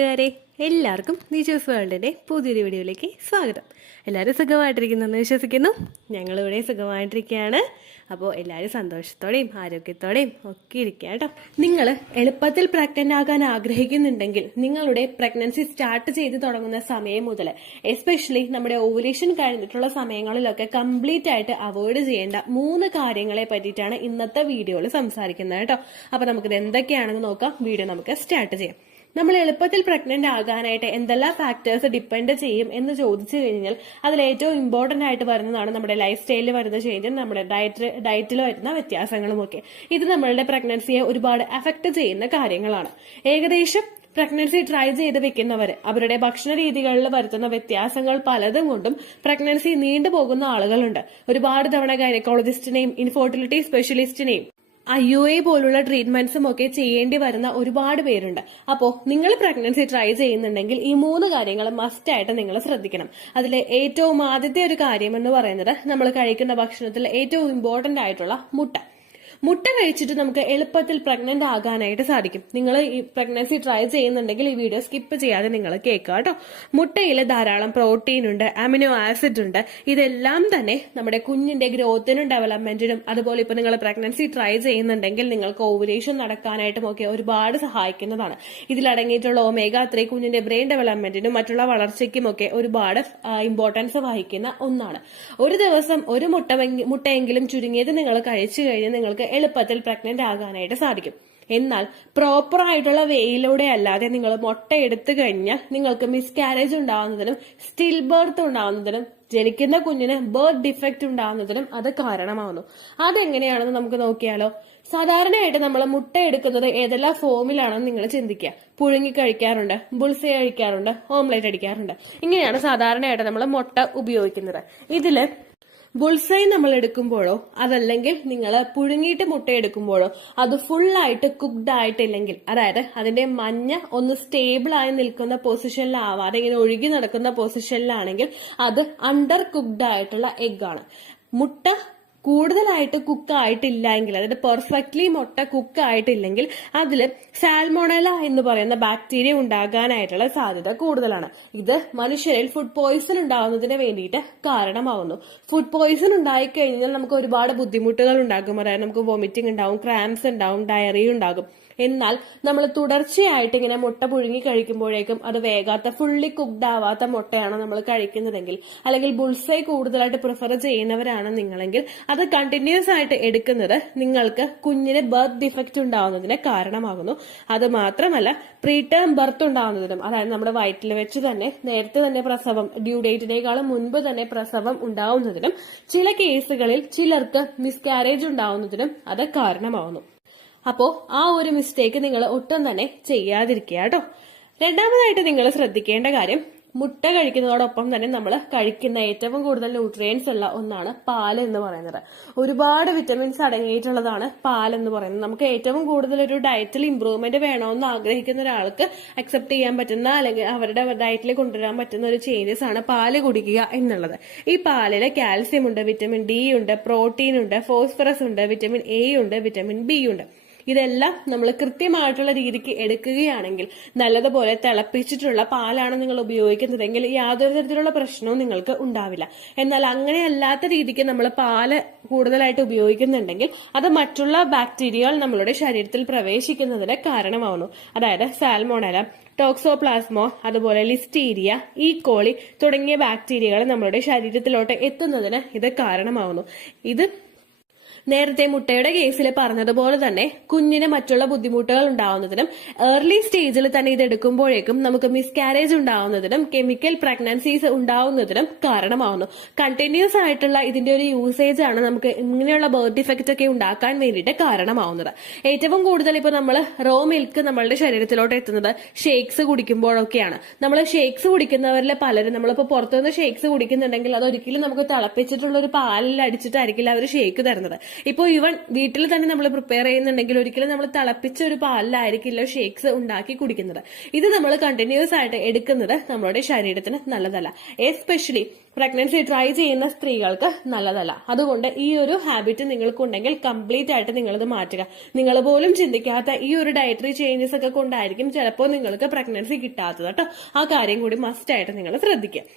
കൂട്ടുകാരെ, എല്ലാവർക്കും നിജോസ് വേൾഡിൻ്റെ പുതിയൊരു വീഡിയോയിലേക്ക് സ്വാഗതം. എല്ലാവരും സുഖമായിട്ടിരിക്കുന്നെന്ന് വിശ്വസിക്കുന്നു. ഞങ്ങളിവിടെ സുഖമായിട്ടിരിക്കുകയാണ്. അപ്പോൾ എല്ലാവരും സന്തോഷത്തോടെയും ആരോഗ്യത്തോടെയും ഒക്കെ ഇരിക്കുക കേട്ടോ. നിങ്ങൾ എളുപ്പത്തിൽ പ്രഗ്നൻ്റ് ആകാൻ ആഗ്രഹിക്കുന്നുണ്ടെങ്കിൽ നിങ്ങളുടെ പ്രഗ്നൻസി സ്റ്റാർട്ട് ചെയ്ത് തുടങ്ങുന്ന സമയം മുതൽ എസ്പെഷ്യലി നമ്മുടെ ഓവുലേഷൻ കഴിഞ്ഞിട്ടുള്ള സമയങ്ങളിലൊക്കെ കംപ്ലീറ്റ് ആയിട്ട് അവോയ്ഡ് ചെയ്യേണ്ട 3 കാര്യങ്ങളെ പറ്റിയിട്ടാണ് ഇന്നത്തെ വീഡിയോയിൽ സംസാരിക്കുന്നത് കേട്ടോ. അപ്പോൾ നമുക്കിത് എന്തൊക്കെയാണെന്ന് നോക്കാം. വീഡിയോ നമുക്ക് സ്റ്റാർട്ട് ചെയ്യാം. നമ്മൾ എളുപ്പത്തിൽ പ്രഗ്നന്റ് ആകാനായിട്ട് എന്തെല്ലാം ഫാക്ടേഴ്സ് ഡിപ്പെൻഡ് ചെയ്യും എന്ന് ചോദിച്ചു കഴിഞ്ഞാൽ അതിൽ ഏറ്റവും ഇമ്പോർട്ടന്റ് ആയിട്ട് വരുന്നതാണ് നമ്മുടെ ലൈഫ് സ്റ്റൈലിൽ വരുന്ന ചേഞ്ചും നമ്മുടെ ഡയറ്റിൽ വരുന്ന വ്യത്യാസങ്ങളുമൊക്കെ. ഇത് നമ്മളുടെ പ്രഗ്നൻസിയെ ഒരുപാട് അഫക്ട് ചെയ്യുന്ന കാര്യങ്ങളാണ്. ഏകദേശം പ്രഗ്നൻസി ട്രൈ ചെയ്ത് വെക്കുന്നവർ അവരുടെ ഭക്ഷണ രീതികളിൽ വരുത്തുന്ന വ്യത്യാസങ്ങൾ പലതും കൊണ്ടും പ്രഗ്നൻസി നീണ്ടുപോകുന്ന ആളുകളുണ്ട്. ഒരുപാട് തവണ ഗൈനക്കോളജിസ്റ്റിനെയും ഇൻഫെർട്ടിലിറ്റി സ്പെഷ്യലിസ്റ്റിനെയും IUI പോലുള്ള ട്രീറ്റ്മെന്റ്സും ഒക്കെ ചെയ്യേണ്ടി വരുന്ന ഒരുപാട് പേരുണ്ട്. അപ്പോൾ നിങ്ങൾ പ്രഗ്നൻസി ട്രൈ ചെയ്യുന്നുണ്ടെങ്കിൽ ഈ 3 കാര്യങ്ങൾ മസ്റ്റ് ആയിട്ട് നിങ്ങൾ ശ്രദ്ധിക്കണം. അതിലെ ഏറ്റവും ആദ്യത്തെ ഒരു കാര്യം എന്ന് പറയുന്നത് നമ്മൾ കഴിക്കുന്ന ഭക്ഷണത്തിൽ ഏറ്റവും ഇമ്പോർട്ടന്റ് ആയിട്ടുള്ള മുട്ട കഴിച്ചിട്ട് നമുക്ക് എളുപ്പത്തിൽ പ്രഗ്നന്റ് ആകാനായിട്ട് സാധിക്കും. നിങ്ങൾ ഈ പ്രഗ്നൻസി ട്രൈ ചെയ്യുന്നുണ്ടെങ്കിൽ ഈ വീഡിയോ സ്കിപ്പ് ചെയ്യാതെ നിങ്ങൾ കേൾക്കുക കേട്ടോ. മുട്ടയിൽ ധാരാളം പ്രോട്ടീൻ ഉണ്ട്, അമിനോ ആസിഡ് ഉണ്ട്. ഇതെല്ലാം തന്നെ നമ്മുടെ കുഞ്ഞിന്റെ ഗ്രോത്തിനും ഡെവലപ്മെന്റിനും അതുപോലെ ഇപ്പൊ നിങ്ങൾ പ്രഗ്നൻസി ട്രൈ ചെയ്യുന്നുണ്ടെങ്കിൽ നിങ്ങൾക്ക് ഓവുലേഷൻ നടക്കാനായിട്ടും ഒക്കെ ഒരുപാട് സഹായിക്കുന്നതാണ്. ഇതിലടങ്ങിയിട്ടുള്ള omega-3 കുഞ്ഞിന്റെ ബ്രെയിൻ ഡെവലപ്മെന്റിനും മറ്റുള്ള വളർച്ചയ്ക്കും ഒക്കെ ഒരുപാട് ഇമ്പോർട്ടൻസ് വഹിക്കുന്ന ഒന്നാണ്. ഒരു ദിവസം ഒരു മുട്ടയെങ്കിലും ചുരുങ്ങിയത് നിങ്ങൾ കഴിച്ചു കഴിഞ്ഞാൽ നിങ്ങൾക്ക് എളുപ്പത്തിൽ പ്രഗ്നന്റ് ആകാനായിട്ട് സാധിക്കും. എന്നാൽ പ്രോപ്പർ ആയിട്ടുള്ള വേയിലൂടെ അല്ലാതെ നിങ്ങൾ മുട്ട എടുത്തു കഴിഞ്ഞാൽ നിങ്ങൾക്ക് മിസ്കാരേജ് ഉണ്ടാവുന്നതിനും സ്റ്റിൽ ബർത്ത് ഉണ്ടാവുന്നതിനും ജനിക്കുന്ന കുഞ്ഞിന് ബർത്ത് ഡിഫക്റ്റ് ഉണ്ടാവുന്നതിനും അത് കാരണമാവുന്നു. അതെങ്ങനെയാണെന്ന് നമുക്ക് നോക്കിയാലോ. സാധാരണയായിട്ട് നമ്മൾ മുട്ട എടുക്കുന്നത് ഏതെല്ലാം ഫോമിലാണെന്ന് നിങ്ങൾ ചിന്തിക്കുക. പുഴുങ്ങി കഴിക്കാറുണ്ട്, ബുൾസൈ കഴിക്കാറുണ്ട്, ഓംലെറ്റ് അടിക്കാറുണ്ട്. ഇങ്ങനെയാണ് സാധാരണയായിട്ട് നമ്മൾ മുട്ട ഉപയോഗിക്കുന്നത്. ഇതില് ബുൾസൈ നമ്മൾ എടുക്കുമ്പോഴോ അതല്ലെങ്കിൽ നിങ്ങൾ പുഴുങ്ങിയിട്ട് മുട്ട എടുക്കുമ്പോഴോ അത് ഫുള്ളായിട്ട് കുക്ക്ഡ് ആയിട്ടില്ലെങ്കിൽ, അതായത് അതിന്റെ മഞ്ഞ ഒന്ന് സ്റ്റേബിൾ ആയി നിൽക്കുന്ന പൊസിഷനിലാവാതെ ഇങ്ങനെ ഒഴുകി നടക്കുന്ന പൊസിഷനിലാണെങ്കിൽ അത് അണ്ടർ കുക്ക്ഡ് ആയിട്ടുള്ള എഗ് ആണ്. മുട്ട കൂടുതലായിട്ട് കുക്ക് ആയിട്ടില്ല എങ്കിൽ, അതായത് പെർഫെക്റ്റ്ലി മുട്ട കുക്ക് ആയിട്ടില്ലെങ്കിൽ അതിൽ സാൽമോണല എന്ന് പറയുന്ന ബാക്ടീരിയ ഉണ്ടാകാനായിട്ടുള്ള സാധ്യത കൂടുതലാണ്. ഇത് മനുഷ്യരിൽ ഫുഡ് പോയിസൺ ഉണ്ടാകുന്നതിന് വേണ്ടിയിട്ട് കാരണമാവുന്നു. ഫുഡ് പോയിസൺ ഉണ്ടായിക്കഴിഞ്ഞാൽ നമുക്ക് ഒരുപാട് ബുദ്ധിമുട്ടുകൾ ഉണ്ടാകും. അതായത് നമുക്ക് വോമിറ്റിംഗ് ഉണ്ടാവും, ക്രാംസ് ഉണ്ടാവും, ഡയറിയ ഉണ്ടാകും. എന്നാൽ നമ്മൾ തുടർച്ചയായിട്ട് ഇങ്ങനെ മുട്ട പുഴുങ്ങി കഴിക്കുമ്പോഴേക്കും അത് വേകാത്ത ഫുള്ളി കുക്ക്ഡ് ആവാത്ത മുട്ടയാണ് നമ്മൾ കഴിക്കുന്നതെങ്കിൽ, അല്ലെങ്കിൽ ബുൾസൈ കൂടുതലായിട്ട് പ്രിഫർ ചെയ്യുന്നവരാണ് നിങ്ങളെങ്കിൽ അത് കണ്ടിന്യൂസ് ആയിട്ട് എടുക്കുന്നത് നിങ്ങൾക്ക് കുഞ്ഞിന് ബർത്ത് ഡിഫക്റ്റ് ഉണ്ടാവുന്നതിന് കാരണമാകുന്നു. അത് മാത്രമല്ല പ്രീടേം ബർത്ത് ഉണ്ടാവുന്നതിനും, അതായത് നമ്മുടെ വയറ്റിൽ വെച്ച് തന്നെ നേരത്തെ തന്നെ പ്രസവം, ഡ്യൂ ഡേറ്റിനേക്കാളും മുൻപ് തന്നെ പ്രസവം ഉണ്ടാവുന്നതിനും ചില കേസുകളിൽ ചിലർക്ക് മിസ്കാരേജ് ഉണ്ടാവുന്നതിനും അത് കാരണമാവുന്നു. അപ്പോ ആ ഒരു മിസ്റ്റേക്ക് നിങ്ങൾ ഒട്ടും തന്നെ ചെയ്യാതിരിക്കുക കേട്ടോ. രണ്ടാമതായിട്ട് നിങ്ങൾ ശ്രദ്ധിക്കേണ്ട കാര്യം, മുട്ട കഴിക്കുന്നതോടൊപ്പം തന്നെ നമ്മൾ കഴിക്കുന്ന ഏറ്റവും കൂടുതൽ ന്യൂട്രിയൻസ് ഉള്ള ഒന്നാണ് പാല് എന്ന് പറയുന്നത്. ഒരുപാട് വിറ്റമിൻസ് അടങ്ങിയിട്ടുള്ളതാണ് പാൽ എന്ന് പറയുന്നത്. നമുക്ക് ഏറ്റവും കൂടുതൽ ഒരു ഡയറ്റിൽ ഇംപ്രൂവ്മെന്റ് വേണമെന്ന് ആഗ്രഹിക്കുന്ന ഒരാൾക്ക് അക്സെപ്റ്റ് ചെയ്യാൻ പറ്റുന്ന അല്ലെങ്കിൽ അവരുടെ ഡയറ്റിൽ കൊണ്ടുവരാൻ പറ്റുന്ന ഒരു ചേഞ്ചസ് ആണ് പാല് കുടിക്കുക എന്നുള്ളത്. ഈ പാലില് കാൽസ്യം ഉണ്ട്, വിറ്റമിൻ ഡി ഉണ്ട്, പ്രോട്ടീൻ ഉണ്ട്, ഫോസ്ഫറസ് ഉണ്ട്, വിറ്റമിൻ എ ഉണ്ട്, വിറ്റമിൻ ബി ഉണ്ട്. ഇതെല്ലാം നമ്മൾ കൃത്യമായിട്ടുള്ള രീതിക്ക് എടുക്കുകയാണെങ്കിൽ, നല്ലതുപോലെ തിളപ്പിച്ചിട്ടുള്ള പാലാണ് നിങ്ങൾ ഉപയോഗിക്കുന്നതെങ്കിൽ യാതൊരു തരത്തിലുള്ള പ്രശ്നവും നിങ്ങൾക്ക് ഉണ്ടാവില്ല. എന്നാൽ അങ്ങനെ അല്ലാത്ത രീതിക്ക് നമ്മൾ പാല് കൂടുതലായിട്ട് ഉപയോഗിക്കുന്നുണ്ടെങ്കിൽ അത് മറ്റുള്ള ബാക്ടീരിയകൾ നമ്മളുടെ ശരീരത്തിൽ പ്രവേശിക്കുന്നതിന് കാരണമാവുന്നു. അതായത് സാൽമോണല, ടോക്സോപ്ലാസ്മോ, അതുപോലെ ലിസ്റ്റീരിയ, ഈക്കോളി തുടങ്ങിയ ബാക്ടീരിയകൾ നമ്മളുടെ ശരീരത്തിലോട്ട് എത്തുന്നതിന് ഇത് കാരണമാവുന്നു. ഇത് നേരത്തെ മുട്ടയുടെ കേസിൽ പറഞ്ഞതുപോലെ തന്നെ കുഞ്ഞിന് മറ്റുള്ള ബുദ്ധിമുട്ടുകൾ ഉണ്ടാവുന്നതിനും ഏർലി സ്റ്റേജിൽ തന്നെ ഇത് എടുക്കുമ്പോഴേക്കും നമുക്ക് മിസ്കാരേജ് ഉണ്ടാവുന്നതിനും കെമിക്കൽ പ്രഗ്നൻസീസ് ഉണ്ടാവുന്നതിനും കാരണമാവുന്നു. കണ്ടിന്യൂസ് ആയിട്ടുള്ള ഇതിന്റെ ഒരു യൂസേജ് ആണ് നമുക്ക് ഇങ്ങനെയുള്ള ബർത്ത് ഡിഫക്റ്റ് ഒക്കെ ഉണ്ടാക്കാൻ വേണ്ടിയിട്ട് കാരണമാവുന്നത്. ഏറ്റവും കൂടുതൽ ഇപ്പൊ നമ്മൾ റോ മിൽക്ക് നമ്മളുടെ ശരീരത്തിലോട്ട് എത്തുന്നത് ഷേക്സ് കുടിക്കുമ്പോഴൊക്കെയാണ്. നമ്മൾ ഷേക്സ് കുടിക്കുന്നവരിൽ പലരും, നമ്മളിപ്പോ പുറത്തുനിന്ന് ഷേക്സ് കുടിക്കുന്നുണ്ടെങ്കിൽ അതൊരിക്കലും നമുക്ക് തിളപ്പിച്ചിട്ടുള്ള ഒരു പാലിൽ അടിച്ചിട്ടായിരിക്കില്ല അവർ ഷേക്ക് തരുന്നത്. ഇപ്പോൾ ഈവൻ വീട്ടിൽ തന്നെ നമ്മൾ പ്രിപ്പയർ ചെയ്യുന്നുണ്ടെങ്കിൽ ഒരിക്കലും നമ്മൾ തിളപ്പിച്ച ഒരു പാലിലായിരിക്കില്ല ഷേക്സ് ഉണ്ടാക്കി കുടിക്കുന്നത്. ഇത് നമ്മൾ കണ്ടിന്യൂസ് ആയിട്ട് എടുക്കുന്നത് നമ്മുടെ ശരീരത്തിന് നല്ലതല്ല. എസ്പെഷ്യലി പ്രഗ്നൻസി ട്രൈ ചെയ്യുന്ന സ്ത്രീകൾക്ക് നല്ലതല്ല. അതുകൊണ്ട് ഈ ഒരു ഹാബിറ്റ് നിങ്ങൾക്കുണ്ടെങ്കിൽ കംപ്ലീറ്റ് ആയിട്ട് നിങ്ങളിത് മാറ്റുക. നിങ്ങൾ പോലും ചിന്തിക്കാത്ത ഈ ഒരു ഡയറ്ററി ചേഞ്ചസ് ഒക്കെ കൊണ്ടായിരിക്കും ചിലപ്പോൾ നിങ്ങൾക്ക് പ്രഗ്നൻസി കിട്ടാത്തത് കേട്ടോ. ആ കാര്യം കൂടി മസ്റ്റ് ആയിട്ട് നിങ്ങൾ ശ്രദ്ധിക്കുക.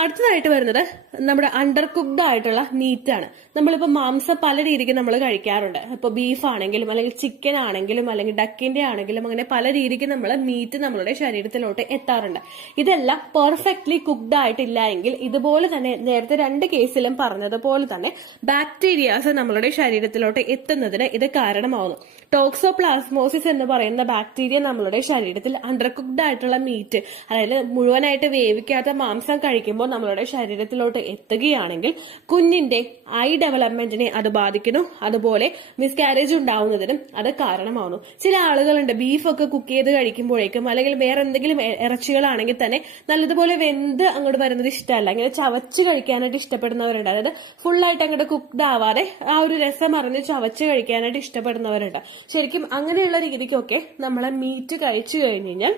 അടുത്തതായിട്ട് വരുന്നത് നമ്മുടെ അണ്ടർ കുക്ക്ഡ് ആയിട്ടുള്ള മീറ്റ് ആണ്. നമ്മളിപ്പോൾ മാംസം പല രീതിക്ക് നമ്മൾ കഴിക്കാറുണ്ട്. ഇപ്പോൾ ബീഫ് ആണെങ്കിലും അല്ലെങ്കിൽ ചിക്കൻ ആണെങ്കിലും അല്ലെങ്കിൽ ഡക്കിന്റെ ആണെങ്കിലും അങ്ങനെ പല രീതിക്ക് നമ്മൾ മീറ്റ് നമ്മളുടെ ശരീരത്തിലോട്ട് എത്താറുണ്ട്. ഇതെല്ലാം പെർഫെക്റ്റ്ലി കുക്ക്ഡ് ആയിട്ടില്ല എങ്കിൽ ഇതുപോലെ തന്നെ നേരത്തെ 2 കേസിലും പറഞ്ഞതുപോലെ തന്നെ ബാക്ടീരിയാസ് നമ്മളുടെ ശരീരത്തിലോട്ട് എത്തുന്നതിന് ഇത് കാരണമാവുന്നു. ടോക്സോപ്ലാസ്മോസിസ് എന്ന് പറയുന്ന ബാക്ടീരിയ നമ്മളുടെ ശരീരത്തിൽ അണ്ടർ കുക്ക്ഡ് ആയിട്ടുള്ള മീറ്റ്, അതായത് മുഴുവനായിട്ട് വേവിക്കാത്ത മാംസം കഴിക്കുമ്പോൾ നമ്മളുടെ ശരീരത്തിലോട്ട് എത്തുകയാണെങ്കിൽ കുഞ്ഞിന്റെ ഐ ഡെവലപ്മെന്റിനെ അത് ബാധിക്കുന്നു. അതുപോലെ മിസ്കാരേജ് ഉണ്ടാവുന്നതിനും അത് കാരണമാവുന്നു. ചില ആളുകളുണ്ട് ബീഫൊക്കെ കുക്ക് ചെയ്ത് കഴിക്കുമ്പോഴേക്കും അല്ലെങ്കിൽ വേറെ എന്തെങ്കിലും ഇറച്ചികളാണെങ്കിൽ തന്നെ നല്ലതുപോലെ വെന്ത് അങ്ങോട്ട് വരുന്നത് ഇഷ്ടമല്ല, ഇങ്ങനെ ചവച്ച് കഴിക്കാനായിട്ട് ഇഷ്ടപ്പെടുന്നവരുണ്ട്. അതായത് ഫുള്ളായിട്ട് അങ്ങോട്ട് കുക്ക്ഡ് ആവാതെ ആ ഒരു രസം അറിഞ്ഞ് ചവച്ച് കഴിക്കാനായിട്ട് ഇഷ്ടപ്പെടുന്നവരുണ്ട്. ശരിക്കും അങ്ങനെയുള്ള രീതിക്കൊക്കെ നമ്മളെ മീറ്റ് കഴിച്ചു കഴിഞ്ഞു കഴിഞ്ഞാൽ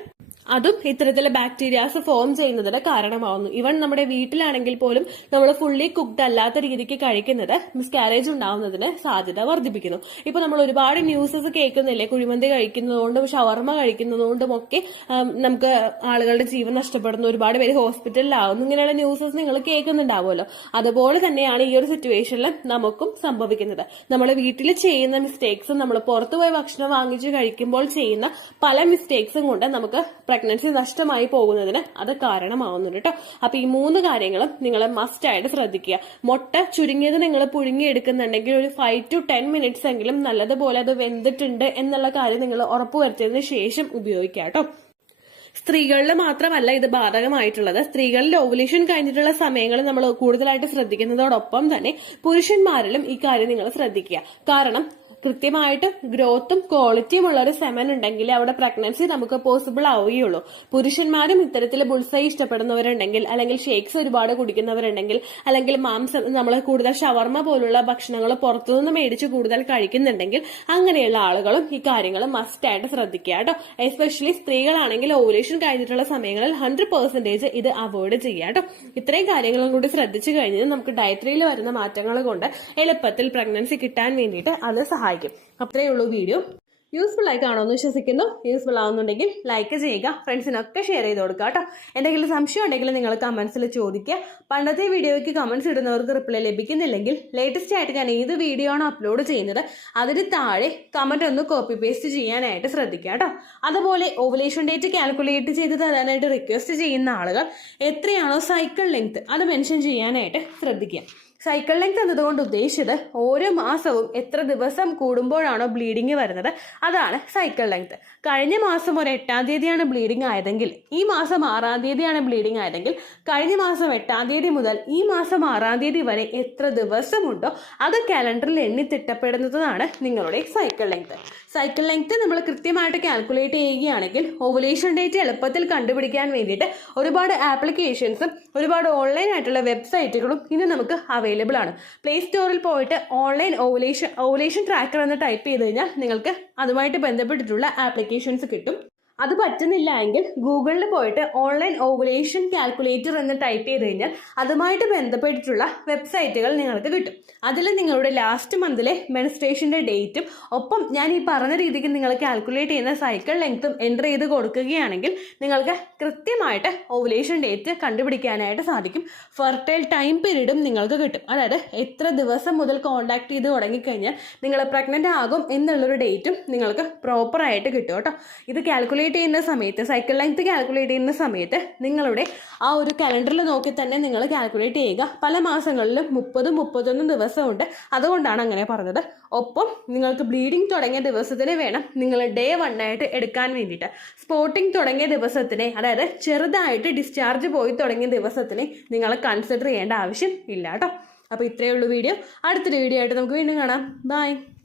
അതും ഇത്തരത്തിലെ ബാക്ടീരിയാസ് ഫോം ചെയ്യുന്നതിന് കാരണമാവുന്നു. ഇവൻ നമ്മുടെ വീട്ടിലാണെങ്കിൽ പോലും നമ്മൾ ഫുള്ളി കുക്ക്ഡ് അല്ലാത്ത രീതിക്ക് കഴിക്കുന്നത് മിസ്കാരേജ് ഉണ്ടാവുന്നതിന് സാധ്യത വർദ്ധിപ്പിക്കുന്നു. ഇപ്പൊ നമ്മൾ ഒരുപാട് ന്യൂസസ് കേൾക്കുന്നില്ലേ, കുഴിമന്തി കഴിക്കുന്നതുകൊണ്ടും ഷവർമ കഴിക്കുന്നതുകൊണ്ടും ഒക്കെ നമുക്ക് ആളുകളുടെ ജീവൻ നഷ്ടപ്പെടുന്നു, ഒരുപാട് പേര് ഹോസ്പിറ്റലിലാവുന്നു, ഇങ്ങനെയുള്ള ന്യൂസസ് നിങ്ങൾ കേൾക്കുന്നുണ്ടാവുമല്ലോ. അതുപോലെ തന്നെയാണ് ഈ ഒരു സിറ്റുവേഷനിൽ നമുക്കും സംഭവിക്കുന്നത്. നമ്മൾ വീട്ടിൽ ചെയ്യുന്ന മിസ്റ്റേക്സും നമ്മൾ പുറത്തുപോയി ഭക്ഷണം വാങ്ങിച്ച് കഴിക്കുമ്പോൾ ചെയ്യുന്ന പല മിസ്റ്റേക്സും കൊണ്ട് നമുക്ക് പ്രഗ്നൻസി നഷ്ടമായി പോകുന്നതിന് അത് കാരണമാവുന്നുണ്ട് കേട്ടോ. അപ്പൊ ഈ 3 കാര്യങ്ങളും നിങ്ങൾ മസ്റ്റ് ആയിട്ട് ശ്രദ്ധിക്കുക. മുട്ട ചുരുങ്ങിയത് നിങ്ങൾ പുഴുങ്ങിയെടുക്കുന്നുണ്ടെങ്കിൽ ഒരു 5 to 10 മിനിറ്റ്സ് എങ്കിലും നല്ലതുപോലെ അത് വെന്തിട്ടുണ്ട് എന്നുള്ള കാര്യം നിങ്ങൾ ഉറപ്പുവരുത്തിയതിനു ശേഷം ഉപയോഗിക്കുക കേട്ടോ. സ്ത്രീകളിൽ മാത്രമല്ല ഇത് ബാധകമായിട്ടുള്ളത്. സ്ത്രീകളിൽ ഓവുലേഷൻ കഴിഞ്ഞിട്ടുള്ള സമയങ്ങൾ നമ്മൾ കൂടുതലായിട്ട് ശ്രദ്ധിക്കുന്നതോടൊപ്പം തന്നെ പുരുഷന്മാരിലും ഈ കാര്യം നിങ്ങൾ ശ്രദ്ധിക്കുക. കാരണം കൃത്യമായിട്ട് ഗ്രോത്തും ക്വാളിറ്റിയും ഉള്ള ഒരു സെമൻ ഉണ്ടെങ്കിൽ അവിടെ പ്രഗ്നൻസി നമുക്ക് പോസിബിൾ ആവുകയുള്ളൂ. പുരുഷന്മാരും ഇത്തരത്തിൽ ബുൾസൈ ഇഷ്ടപ്പെടുന്നവരുണ്ടെങ്കിൽ അല്ലെങ്കിൽ ഷേക്സ് ഒരുപാട് കുടിക്കുന്നവരുണ്ടെങ്കിൽ അല്ലെങ്കിൽ മാംസം നമ്മൾ കൂടുതൽ ഷവർമ പോലുള്ള ഭക്ഷണങ്ങൾ പുറത്തുനിന്ന് മേടിച്ച് കൂടുതൽ കഴിക്കുന്നുണ്ടെങ്കിൽ അങ്ങനെയുള്ള ആളുകളും ഈ കാര്യങ്ങൾ മസ്റ്റ് ആയിട്ട് ശ്രദ്ധിക്കുക കേട്ടോ. എസ്പെഷ്യലി സ്ത്രീകളാണെങ്കിൽ ഓവുലേഷൻ കഴിഞ്ഞിട്ടുള്ള സമയങ്ങളിൽ 100% ഇത് അവോയ്ഡ് ചെയ്യുക കേട്ടോ. ഇത്രയും കാര്യങ്ങളും കൂടി ശ്രദ്ധിച്ചു കഴിഞ്ഞാൽ നമുക്ക് ഡയറ്ററിയിൽ വരുന്ന മാറ്റങ്ങൾ കൊണ്ട് എളുപ്പത്തിൽ പ്രഗ്നൻസി കിട്ടാൻ വേണ്ടിയിട്ട് അത് സഹായിക്കും. അത്രയേ ഉള്ളൂ വീഡിയോ. യൂസ്ഫുൾ ആയി കാണുമെന്ന് വിശ്വസിക്കുന്നു. യൂസ്ഫുൾ ആവുന്നുണ്ടെങ്കിൽ ലൈക്ക് ചെയ്യുക, ഫ്രണ്ട്സിനൊക്കെ ഷെയർ ചെയ്ത് കൊടുക്കുക കേട്ടോ. എന്തെങ്കിലും സംശയം ഉണ്ടെങ്കിൽ നിങ്ങൾ കമന്റ്സിൽ ചോദിക്കുക. പണ്ടത്തെ വീഡിയോയ്ക്ക് കമന്റ്സ് ഇടുന്നവർക്ക് റിപ്ലൈ ലഭിക്കുന്നില്ലെങ്കിൽ ലേറ്റസ്റ്റ് ആയിട്ട് ഞാൻ ഏത് വീഡിയോ ആണ് അപ്ലോഡ് ചെയ്യുന്നത് അതിന് താഴെ കമന്റ് ഒന്ന് കോപ്പി പേസ്റ്റ് ചെയ്യാനായിട്ട് ശ്രദ്ധിക്കുക കേട്ടോ. അതുപോലെ ഓവുലേഷൻ ഡേറ്റ് കാൽക്കുലേറ്റ് ചെയ്ത് തരാനായിട്ട് റിക്വസ്റ്റ് ചെയ്യുന്ന ആളുകൾ എത്രയാണോ സൈക്കിൾ ലെങ്ത് അത് മെൻഷൻ ചെയ്യാനായിട്ട് ശ്രദ്ധിക്കുക. സൈക്കിൾ ലെങ്ത് എന്നതുകൊണ്ട് ഉദ്ദേശിച്ചത് ഓരോ മാസവും എത്ര ദിവസം കൂടുമ്പോഴാണോ ബ്ലീഡിങ് വരുന്നത് അതാണ് സൈക്കിൾ ലെങ്ത്. കഴിഞ്ഞ മാസം ഒരു 8-ാം തീയതിയാണ് ബ്ലീഡിങ് ആയതെങ്കിൽ ഈ മാസം 6-ാം തീയതിയാണ് ബ്ലീഡിങ് ആയതെങ്കിൽ കഴിഞ്ഞ മാസം 8-ാം തീയതി മുതൽ ഈ മാസം 6-ാം തീയതി വരെ എത്ര ദിവസമുണ്ടോ അത് കാലണ്ടറിൽ എണ്ണി തിട്ടപ്പെടുന്നതാണ് നിങ്ങളുടെ സൈക്കിൾ ലെങ്ത്. സൈക്കിൾ ലെങ്ത് നമ്മൾ കൃത്യമായിട്ട് കാൽക്കുലേറ്റ് ചെയ്യുകയാണെങ്കിൽ ഓവുലേഷൻ ഡേറ്റ് എളുപ്പത്തിൽ കണ്ടുപിടിക്കാൻ വേണ്ടിയിട്ട് ഒരുപാട് ആപ്ലിക്കേഷൻസും ഒരുപാട് ഓൺലൈൻ ആയിട്ടുള്ള വെബ്സൈറ്റുകളും ഇന്ന് നമുക്ക് അവൈലബിൾ ആണ്. പ്ലേ സ്റ്റോറിൽ പോയിട്ട് ഓൺലൈൻ ഓവുലേഷൻ ട്രാക്കർ എന്ന് ടൈപ്പ് ചെയ്ത് കഴിഞ്ഞാൽ നിങ്ങൾക്ക് അതുമായിട്ട് ബന്ധപ്പെട്ടിട്ടുള്ള ആപ്ലിക്കേഷൻസ് കിട്ടും. അത് പറ്റുന്നില്ല എങ്കിൽ ഗൂഗിളിൽ പോയിട്ട് ഓൺലൈൻ ഓവുലേഷൻ കാൽക്കുലേറ്റർ എന്ന് ടൈപ്പ് ചെയ്ത് കഴിഞ്ഞാൽ അതുമായിട്ട് ബന്ധപ്പെട്ടിട്ടുള്ള വെബ്സൈറ്റുകൾ നിങ്ങൾക്ക് കിട്ടും. അതിൽ നിങ്ങളുടെ ലാസ്റ്റ് മന്തിലെ മെൻസ്ട്രേഷൻ്റെ ഡേറ്റും ഒപ്പം ഞാൻ ഈ പറഞ്ഞ രീതിക്ക് നിങ്ങൾ കാൽക്കുലേറ്റ് ചെയ്യുന്ന സൈക്കിൾ ലെങ്ത്തും എൻ്റർ ചെയ്ത് കൊടുക്കുകയാണെങ്കിൽ നിങ്ങൾക്ക് കൃത്യമായിട്ട് ഓവുലേഷൻ ഡേറ്റ് കണ്ടുപിടിക്കാനായിട്ട് സാധിക്കും. ഫെർട്ടൈൽ ടൈം പീരീഡും നിങ്ങൾക്ക് കിട്ടും. അതായത് എത്ര ദിവസം മുതൽ കോൺടാക്ട് ചെയ്ത് തുടങ്ങിക്കഴിഞ്ഞാൽ നിങ്ങൾ പ്രഗ്നൻ്റ് ആകും എന്നുള്ളൊരു ഡേറ്റും നിങ്ങൾക്ക് പ്രോപ്പറായിട്ട് കിട്ടും കേട്ടോ. ഇത് കാൽക്കുലേറ്റ് ചെയ്യുന്ന സമയത്ത് സൈക്കിൾ ലെങ്ത് കാൽക്കുലേറ്റ് ചെയ്യുന്ന സമയത്ത് നിങ്ങളുടെ ആ ഒരു കലണ്ടറിൽ നോക്കി തന്നെ നിങ്ങൾ കാൽക്കുലേറ്റ് ചെയ്യുക. പല മാസങ്ങളിലും 30-31 ദിവസമുണ്ട്, അതുകൊണ്ടാണ് അങ്ങനെ പറഞ്ഞത്. ഒപ്പം നിങ്ങൾക്ക് ബ്ലീഡിങ് തുടങ്ങിയ ദിവസത്തിന് വേണം നിങ്ങൾ ഡേ 1 ആയിട്ട് എടുക്കാൻ വേണ്ടിയിട്ട്. സ്പോട്ടിങ് തുടങ്ങിയ ദിവസത്തിനെ, അതായത് ചെറുതായിട്ട് ഡിസ്ചാർജ് പോയി തുടങ്ങിയ ദിവസത്തിനെ നിങ്ങൾ കൺസിഡർ ചെയ്യേണ്ട ആവശ്യം ഇല്ല കേട്ടോ. അപ്പോൾ ഇത്രയേ ഉള്ളൂ വീഡിയോ. അടുത്തൊരു വീഡിയോ ആയിട്ട് നമുക്ക് വീണ്ടും കാണാം. ബൈ.